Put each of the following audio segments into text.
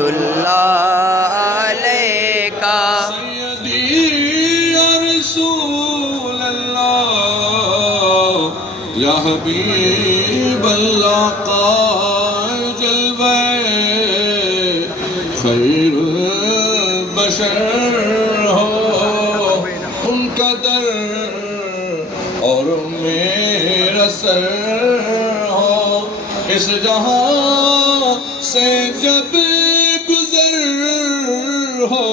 सलावतुल्लाह अलैका सय्यदी या रसूल अल्लाह या हबीब अल्लाह का जलवा खैरुल बशर हो उनका दर और मेरा सर हो इस जहां से जब गुजर हो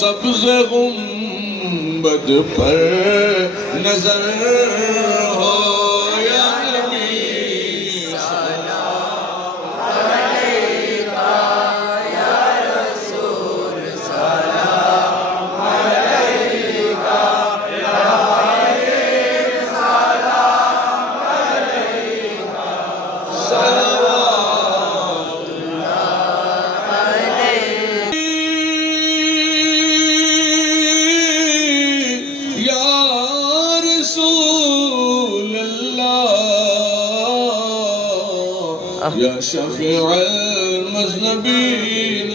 सब्ज़ गुंबद पर नजर हो या नबी सलाम अलैका या रसूल सलाम अलैका या हबीब सलाम अलैका या शफीअल मुज़नबीन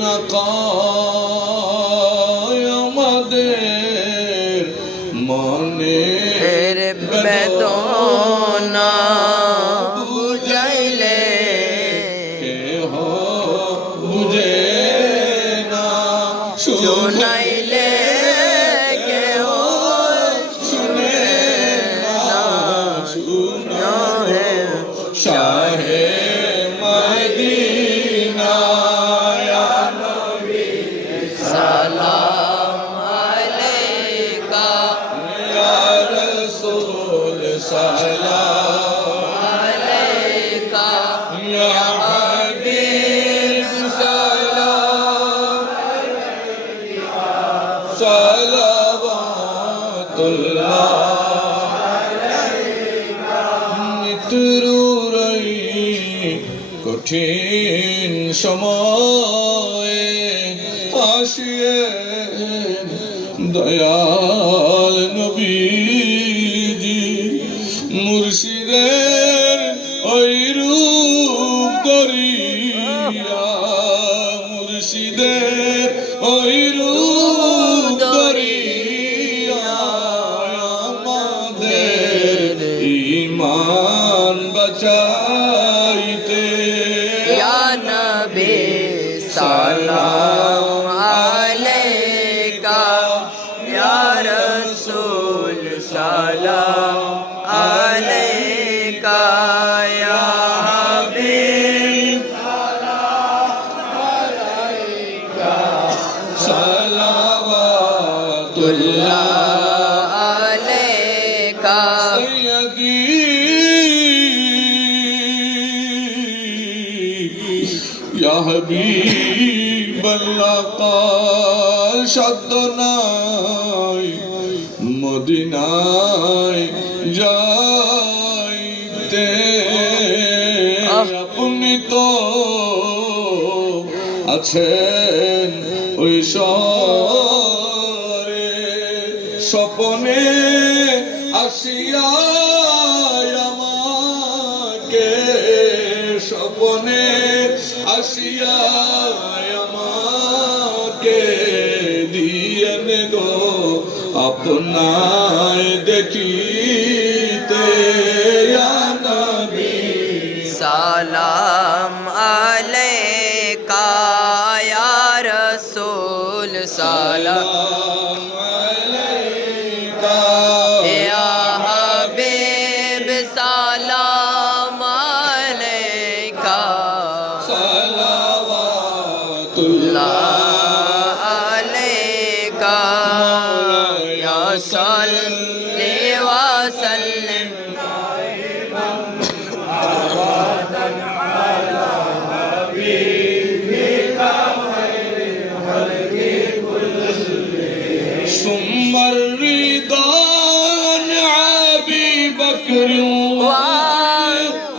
या मदेर माने तेरे बेदोना बुझैले के हो बुझे ना सुनाइले के हो सुने ना सुना है शाहे मदीना या नबी सलाम अलैका या रसूल सलाम अलैका या हबीब सलाम सलावतुल्लाह কঠিন সময়ে আসিয়ে দয়াল নবীজি মুর্শিদের ওই রূপ দরিয়া মুর্শিদের ওই রূপ দরিয়া আমাদের ঈমান বাঁচাইতে सलाम अलैका या रसूल सलाम अलैका या हबीब सलाम अलैका सलावतुल्लाह अलैका सय्यदी या हबीब अल्लाह का शब्द নাই মদিনায় যাইতে আপনি তো আছেন ওই শহরে স্বপ্নে আসিয়া আমাকে স্বপ্নে আসিয়া আমাকে দিয়েন গো আপনায় দেখিতে ইয়া নবী सलाम अलैका या रसूल सलाम अलैका या हबीब सलाम अलैका सलावतुल्लाह अलैका या सल्ली व सल्लिम ثم الرضا عن أبي بكر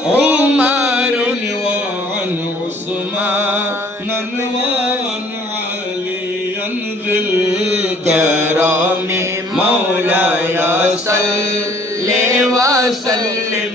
وعمر وعن عثمان وعن علي ذي الكرم مولاي صل وسلم